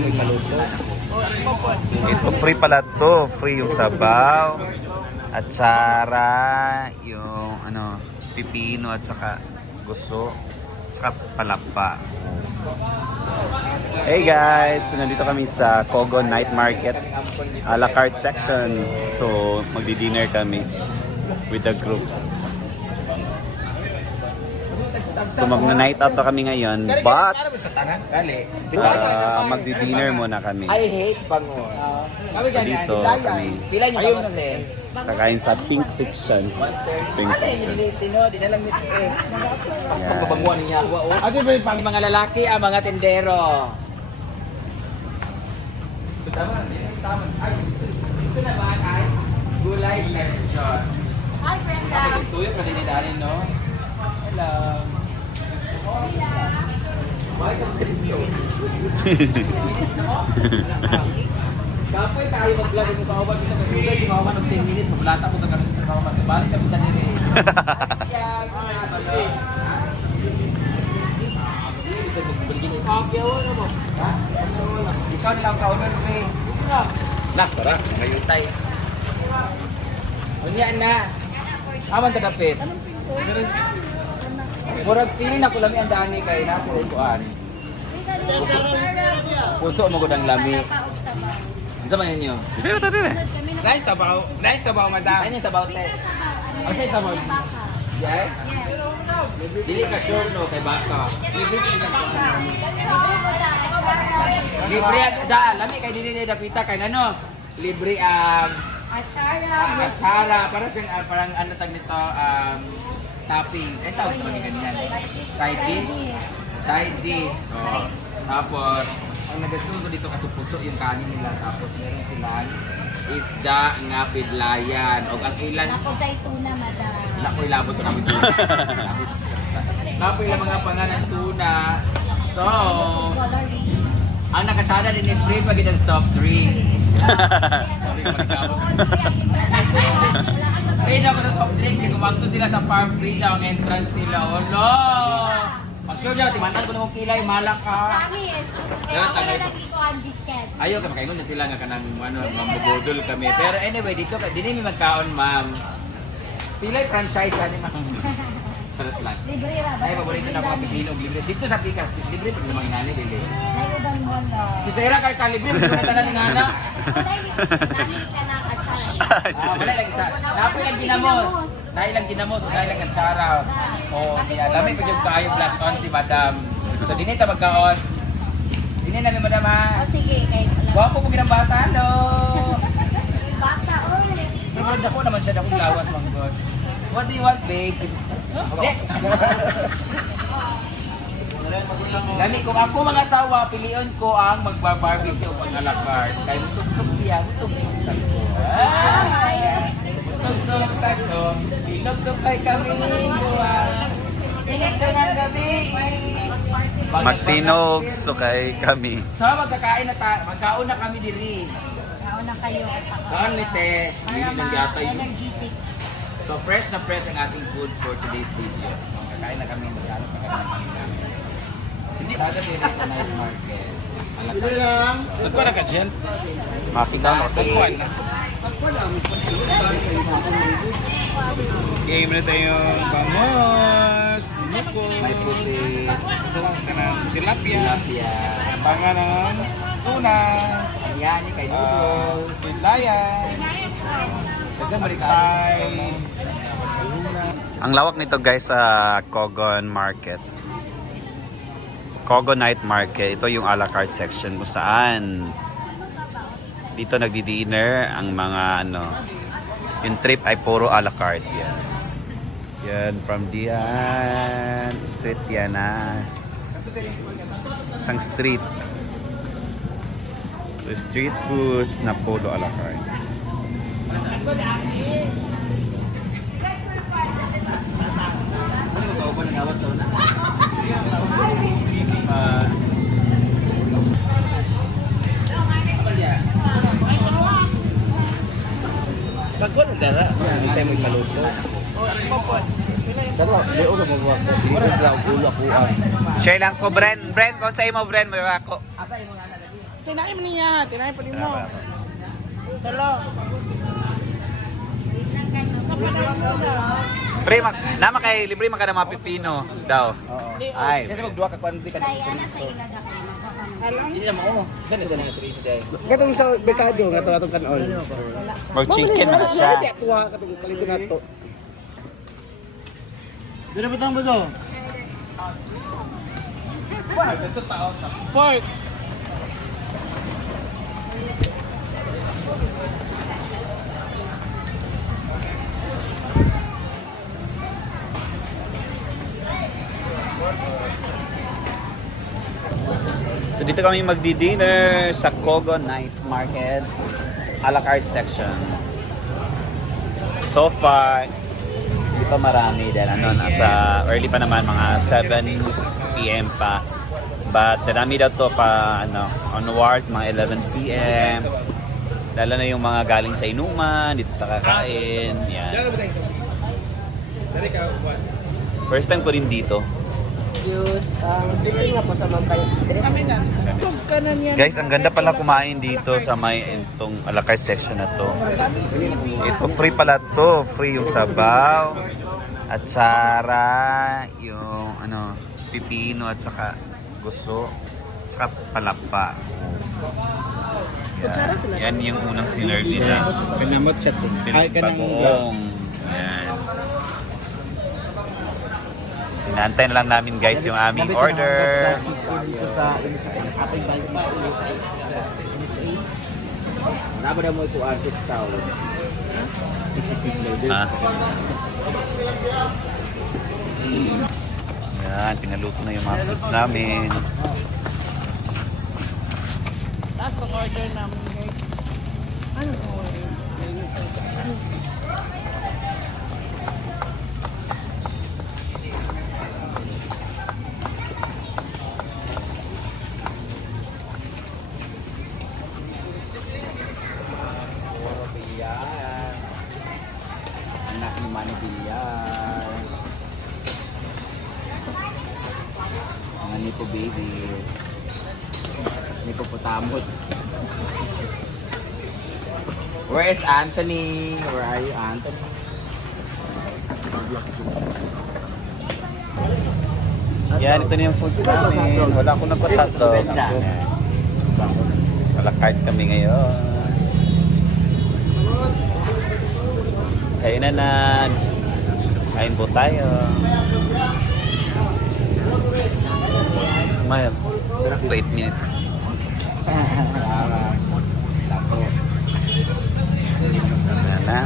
sa'yo mo ipaluto. Ito free pala to. Free yung sabaw. At sara, yung ano, pipino at saka gusto. Saka palapa. Hey guys! So, nandito kami sa Kogo Night Market a la carte section. So, magdi-dinner kami with the group. So, mag-night out na kami ngayon. But, uh, magdi-dinner muna kami. I hate bangus. So, dito kami Pila niyo bangus kakain sa pink section. Pink section. Na eh. Yan. Ano ba yung pang mga lalaki, ang mga tendero? Tama, tama. Ito naman ay gulay section. Hi, Brenda. Pa din ni no? Hello. Kapoy tayo mag-vlog ng kawaban kita kasi yung kawaban ng 10 minutes maglata ko kag sa kawaban sa balik kami tani rin. Ikaw nilang kaunan rin. Nak, para, ngayon tayo. Unya na. Aman tadapit. Murag pili na ko lami ang dani kay nasa upuan. Puso, mo gud ang lami. Unsa man ninyo? Pero tayo na. Nice sabaw. Nice sabaw madam. Ano sabaw te? Okay sabaw. Yeah. Dili ka sure no kay baka. Libre ang da, lami kay dili ni dapita kay ano? Libre ang Achara. Atsara, para siyang ah, parang ano tag nito, um, toppings. Eh, tawag sa mga ganyan. Side dish. Side dish. Oh. Tapos, ang nagasunod ko dito kasi puso yung kanin nila. Tapos meron silang isda nga pidlayan. O ang ilan, Ako tayo tuna, madam. wala ko ilabot ko namin tuna. Tapos ilang mga pangalan tuna. So, ang nakatsada din ni free pag ng soft drinks. Sorry, maligabot. Free daw ko sa soft drinks kaya kumagto sila sa farm free daw ang entrance nila. Oh no! Mag-sure niya, timanan ko nung kilay, malak ka. Eh, Yan, ako na ko. ang disket. Ayaw ka makainom na sila nga kanang ano, mambubudol kami. Pero anyway, dito ka, di mi magkaon, ma'am. Pilay franchise ani ma'am. Sarap lang. Libre ra ba? Ay, paborito na mga Pilipino, libre. Dito sa Pikas, libre pag lamang inani, dili. Naiuban mo no. Si Sarah kay kalibre, mas kumita ni Ngana. Ako tayo namin ka na achara. Oh, wala Napoy lang ginamos. Dahil lang ginamos, dahil lang katsara. Oh, yeah, lamay pa yung kayo plus on si Madam. So dinay ta magkaon. Dinay namin Madam ha. O sige, kayo wala. Gwapo mo ginang bata, hello. Bata, oy. Pero dako naman siya, dakong lawas mga god. What do you want, babe? Lani, kung ako mga asawa, piliin ko ang magba-barbecue o pag-alakart. Kaya mutugsok siya, mutugsok sa ko. Ah! Mutugsok sa ko, sinugsok kay kami, buwan. Tingin ko ng gabi. Magtinog so kay kami. So, magkakain na ta, magkaon na kami diri. Nauna kayo. Kaon ni te, hindi nang yata yung ma-energetic. So fresh na fresh ang ating food for today's video. Kakain na kami ng kano pa kami. Hindi kada din sa night market. Hindi lang. Ba't ko ka dyan? Makita mo. Kuan na. Game na tayo bamos, muko, May pusit, kanang tilapia, tilapia, pangan ng tuna, anyani kay uh, noodles, sidlayan, dagan tay, Ang lawak nito guys sa Kogon Market. Kogon Night Market. Ito yung a la carte section kung saan dito nagdi-dinner ang mga ano yung trip ay puro a la carte yan. Yan from diyan street yan na isang street so, street foods na puro a la carte Ano mo kauban ng awat sa una? Sa'yo mo ipaluto? Dara, di ako magawa ko. Di ko lang ulo ako. share lang ko Bren Bren kung sa imo Bren may ako Asa imo nga tinaim niya. Tinaim pa rin mo. Talo. Pre, mag, nama kay libre man ka na mga pipino daw. Ay, Kasi magduwa ka kung hindi ka Kaya na na sa ilaga. Hindi naman ako. Saan na siya na sa isi dahil? Katong sa bekado, nga to atong kanon. mag chicken na siya. Hindi, tuwa katong palito na to. Pork. So dito kami magdi-dinner sa Kogo Night Market a la carte section. So far, hindi pa marami dahil ano, nasa early pa naman, mga 7 p.m. pa. But marami daw to pa ano, onwards, mga 11 p.m. Lalo na yung mga galing sa inuman, dito sa kakain. Yan. First time ko rin dito. Excuse, ang sige nga po sa niya. Guys, ang ganda pala kumain dito sa may itong a la carte section na to. Ito free pala to, free yung sabaw at sara, yung ano, pipino at saka guso, saka palapa. Yan, yan yung unang sinerve nila. Kanamot chat din. Ay, kanang Bagoong. Yan. Inaantay na lang namin guys yung aming order. Dito sa Apay Balik Nabo na mo ito artist tao. Ha? Yan, pinaluto na yung mga foods namin. Last ng order namin guys. Ano order? Anak ni Manny Villar. Mga Nipo baby. Nipo Potamos. Where is Anthony? Where are you, Anthony? Yan, ito na yung foods namin. Wala akong nagpa-hotdog. Wala card kami ngayon. Kainan na. Kain po tayo. Smile. 8 minutes. Na.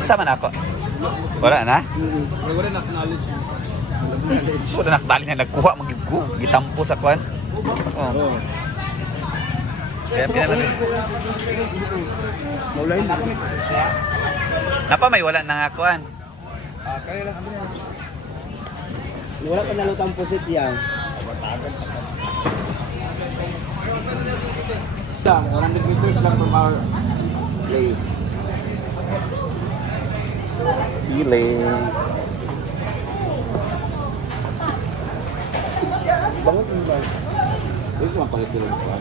Isa man ako. Wala na? Wala na knowledge. Wala na nakatali na nagkuha, magigu, gitampo sa kwan. Oh. Kaya pinanamin. Maulay na. Napa may wala na nga kwan. Wala pa nalutang pusit yan. Lang, 100 meters lang from our place. Sile. Bangon mo ba? This one palit din ko.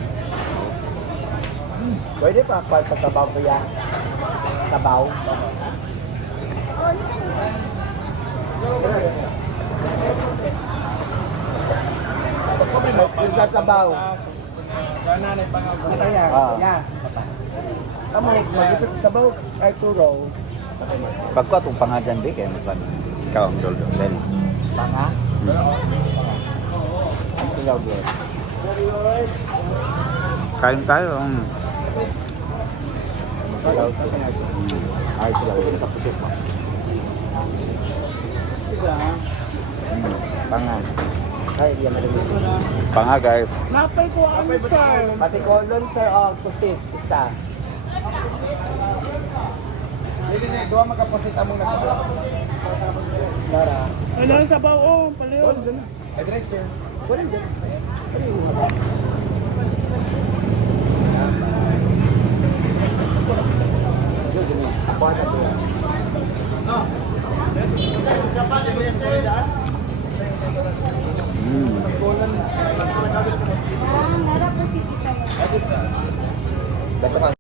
Pwede pa pa sa tabaw ko yan. Tabaw. Yung sa tabaw. Mataya. Ah. Yeah. Tama, mag-isip sa tabaw ay turo. Pagko atong pangadyan di kaya magpan. Ikaw ang doldo. Then, Mga. Ang tulaw doon. kain tayo. Mm. Tulaw doon. Ay, tulaw doon sa pusit mo. Mm. Panga. Ay, yan na rin. Panga guys. Napay ko ang sir. Pati kolon, sir, o pusit. Isa. Doon magapusit among nagkaroon. Tara. Wala sa bao. Oh, paliw. Address, sir. Wala dyan.